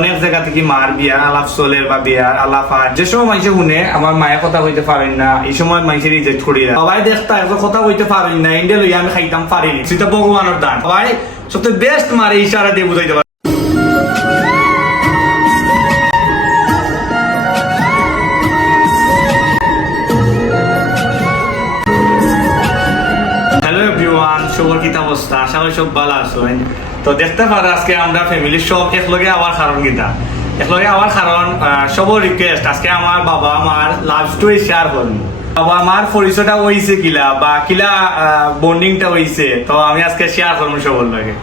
অনেক জায়গা থেকে মার বিয়ার আলাপ চলে বা বিয়ার আলাপ হয় যে সময় মানুষে শুনে, আমার মায়ের কথা হইতে পারেন না। এই সময় মানুষের রিজেক্ট করি সবাই দেখতা, এত কথা হইতে পারেন না ইন্ডিয়া লইয়া আমি খাইতাম, পারিনি। সেটা ভগবানের দান। সবাই সবচেয়ে বেস্ট মার ইশারা দিয়ে বুঝাইতে পারে। সবার কিতা অবস্থা আশা করি সব ভালো আছেন তো দেখতে পারো আজকে আমরা ফ্যামিলির সব একলগে আবার কারণ কিনা একলগে আবার কারণ সব রিকোয়েস্ট আজকে আমার বাবা আমার লাভ স্টোরি শেয়ার করুন বাবা আমার পরিচয়টা হইছে কিলা বা কিলা বন্ডিংটা হইছে তো আমি আজকে শেয়ার করব সবার লগে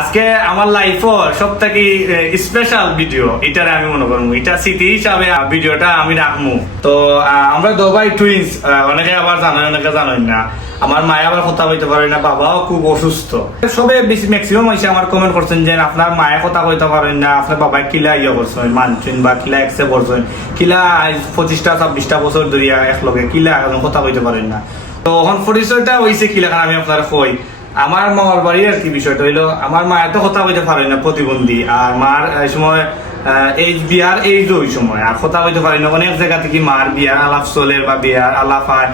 আজকে আমার লাইফও সব থেকে স্পেশাল ভিডিও এটারে আমি মনে করব। এটা স্মৃতি হিসাবে ভিডিওটা আমি রাখব। তো আমরা দুবাই টুইন্স অনেকে আবার জানেন, অনেকে জানেন না। আমার মায়ে আবার কথা বলতে পারে না, বাবাও খুব অসুস্থ। সবে বেশি ম্যাক্সিমাম এসে আমার কমেন্ট করছেন যে, আপনার মায়ে কথা কইতে পারেন না, আপনার বাবাই কিলা ইয়ে করছেন, মানছেন বা কিলা একসেপ্ট করছেন কিলা পঁচিশটা, ছাব্বিশটা বছর ধরিয়া একলগে কিলা কথা কইতে পারেন না। তো, এখন পরিচয়টা হয়েছে কিলা, কারণ আমি আপনার কই। আমার মামার বাড়ির আর কি বিষয়টা হইল, আমার মায়ের তো কথা কইতে পারে না প্রতিবন্ধী, আর মার এই সময় এই বিয়ার এই ওই সময়, আর কথা কইতে পারে না। অনেক জায়গা থেকে মার বিয়ার, আলাপ চলে বা বিয়ার, আলাপ হয়।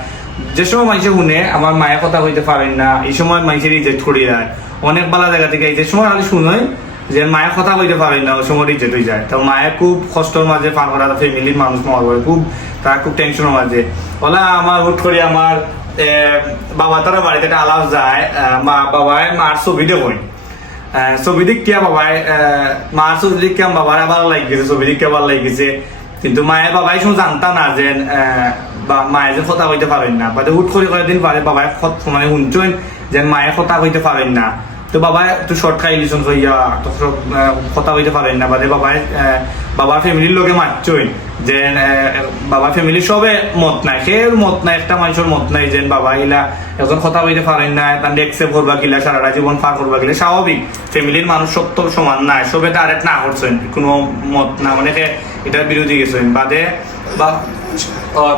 যে সময় শুনে, আমার মায়ের কথা কইতে পারেন না, এই সময় মানুষের রিজেক্ট করে যায়। অনেক বালা জায়গা থেকে এই যে সময় খালি শুনোই, যে মায়ের কথা কইতে পারেন না ওই সময় রিজেক্ট হয়ে যায়। তো মায়ের খুব কষ্টর মাঝে পার করা ফ্যামিলির মানুষ মার খুব, তার খুব টেনশনের মাঝে। ওলা আমার হুট করে আমার বাবা তারা বাড়িতে একটা আলাপ যায় মা বাবায় মার ছবি দেখুন ছবি দেখিয়া বাবায় মার ছবি দেখিয়া বাবার আবার লাগি গেছে ছবি দেখিয়া আবার লাগি কিন্তু মায়ের বাবাই শুধু জানতা না যে আহ, বা মায়ে যে কথা কইতে পারেন না। বা উঠ করে করে দিন পারে খত- মানে শুনছেন যে মায়ে কথা কইতে পারেন না। তো বাবা একটু শর্ট খাই লিসন হইয়া তো কথা কইতে পারেন না। বাদে আহ, বাবার ফ্যামিলির লোকে মারছই। যে বাবা ফ্যামিলি সবে মত নাই। সে মত নাই একটা মানুষের মত নাই। যে বাবা ইলা এখন কথা কইতে পারেন না তার একসেপ্ট করবা গিলা সারাটা জীবন পার করবা গিলা স্বাভাবিক। ফ্যামিলির মানুষ সত্য সমান নাই সবে ডাইরেক্ট না করছেন। কোনো মত না মানে অনেকে এটার বিরোধী গেছেন। বাদে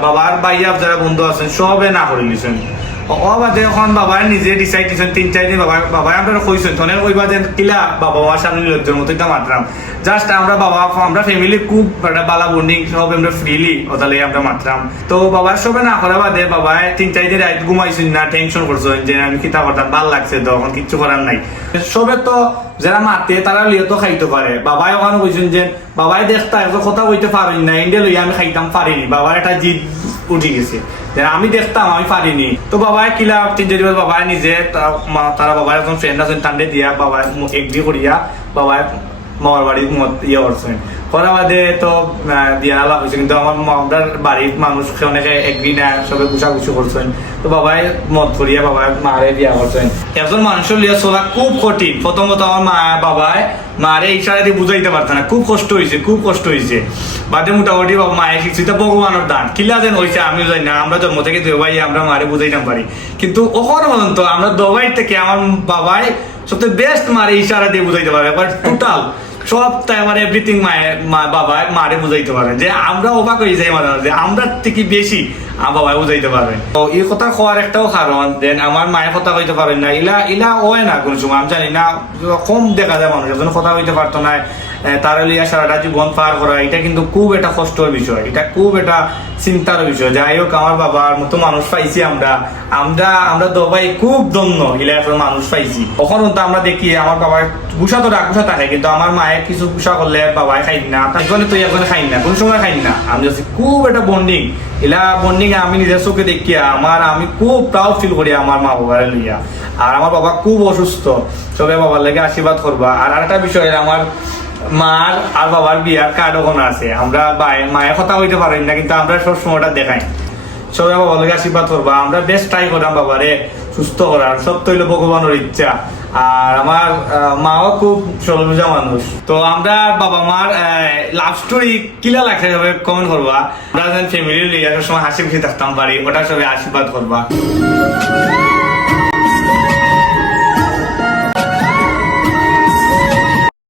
বাবার বাইয়া যারা বন্ধু আছেন সবে না করে লিছেন ও বাদে এখন বাবা নিজে ডিসাইড দিছেন তিন চার দিন বাবা বাবা আমরা কইছেন তনে কইবা যে কিলা বাবা মার সামনে লোকদের মতো এটা মাতরাম জাস্ট আমরা বাবা, আমরা ফ্যামিলি খুব একটা বালা বন্ডিং সব আমরা ফ্রিলি ওতালে আমরা মাতরাম তো বাবার সবে না করা বাদে বাবা তিন চার দিন রাত ঘুমাইছেন না টেনশন করছেন যে আমি কিতা করতাম ভালো লাগছে তো এখন কিচ্ছু করার নাই। সবে তো যারা মাতে তারা লিয়ে তো খাইতে পারে। বাবাই ওখানে কইছেন যে, বাবাই দেখতা এত কথা কইতে পারেন না ইন্ডিয়া লইয়া আমি খাইতাম, পারিনি। বাবার একটা জিদ উঠে গেছে। আমি দেখতাম, আমি পারিনি। তো বাবাই কিলা তিন চার দিবস বাবাই নিজে তারা বাবার একজন ফ্রেন্ড আছেন তান্ডে দিয়া বাবাই বিয়ে করিয়া বাবাই মামার মত ইয়ে করছেন। করা বাদে তো দিয়া আলাপ হয়েছে। কিন্তু আমার বাড়ির মানুষ অনেকে একদিন না করছেন। তো বাবাই মারে বিয়া করছেন। একজন মানুষের লিয়া চলা খুব কঠিন। প্রথমত আমার মা, বাবাই মারে ইশারা দিয়ে বুঝাইতে পারত না। খুব কষ্ট হয়েছে খুব কষ্ট হয়েছে বাদে মোটামুটি বাবা মায়ের শিখছি তো ভগবানের দান। কিলা যেন হয়েছে আমি জানি না। আমরা জন্ম থেকে দুবাই আমরা মারে বুঝাইতাম পারি। কিন্তু ওখান পর্যন্ত আমরা দবাই থেকে আমার বাবাই সবচেয়ে বেস্ট মারে ইশারা দিয়ে বুঝাইতে পারে। একবার টোটাল সব মানে এভরিথিং মায়ের মা, বাবা, মারে বুঝাইতে পারে। যে আমরা অবাক হয়ে যাই মাঝে মাঝে। আমরা থেকে বেশি আমার বাবা বুঝাইতে পারবে তো এই কথা হওয়ার একটাও কারণ দেন আমার মায়ের কথা কইতে পারেন না, ইলা ইলা না সময়, আমি জানি না, কম দেখা যায় মানুষ কথা কইতে পারতো না তার সারাটা জীবন পার করা এটা কিন্তু খুব একটা কষ্টের বিষয়, এটা খুব একটা চিন্তার বিষয় যাই হোক আমার বাবার মতো মানুষ পাইছি আমরা আমরা আমরা দবাই খুব দন্য ইলা এখন মানুষ পাইছি। কখন তো আমরা দেখি আমার বাবার গুসা তো রাগুসা থাকে কিন্তু আমার মায়ের কিছু গুসা করলে বাবাই খাই না এখানে তো এখানে খাই না, কোন সময় খাই না। আমি খুব একটা বন্ডিং এলা বন্ডিং আমি নিজের চোখে দেখি, আমার আমি খুব প্রাউড ফিল করি আমার মা বাবার লিয়া আর আমার বাবা খুব অসুস্থ। সবে বাবার লেগে আশীর্বাদ করবা। আর আরেকটা বিষয়, আমার মার আর বাবার বিয়ার কার্ড ওখানে আছে। আমরা মায়ের কথা হইতে পারেন না, কিন্তু আমরা সব সময়টা দেখাই। সবাই আমার ভালো আশীর্বাদ করবা। আমরা বেস্ট ট্রাই করলাম বাবারে, সুস্থ করার। সব তো হইল ভগবানের ইচ্ছা। আর আমার মাও খুব সরলভুজা মানুষ। তো আমরা বাবা মার লাভ স্টোরি কিলা লাগছে সবাই কমেন্ট করবা। আমরা ফ্যামিলি লিয়ে সময় হাসি খুশি থাকতাম পারি, ওটা সবাই আশীর্বাদ করবা।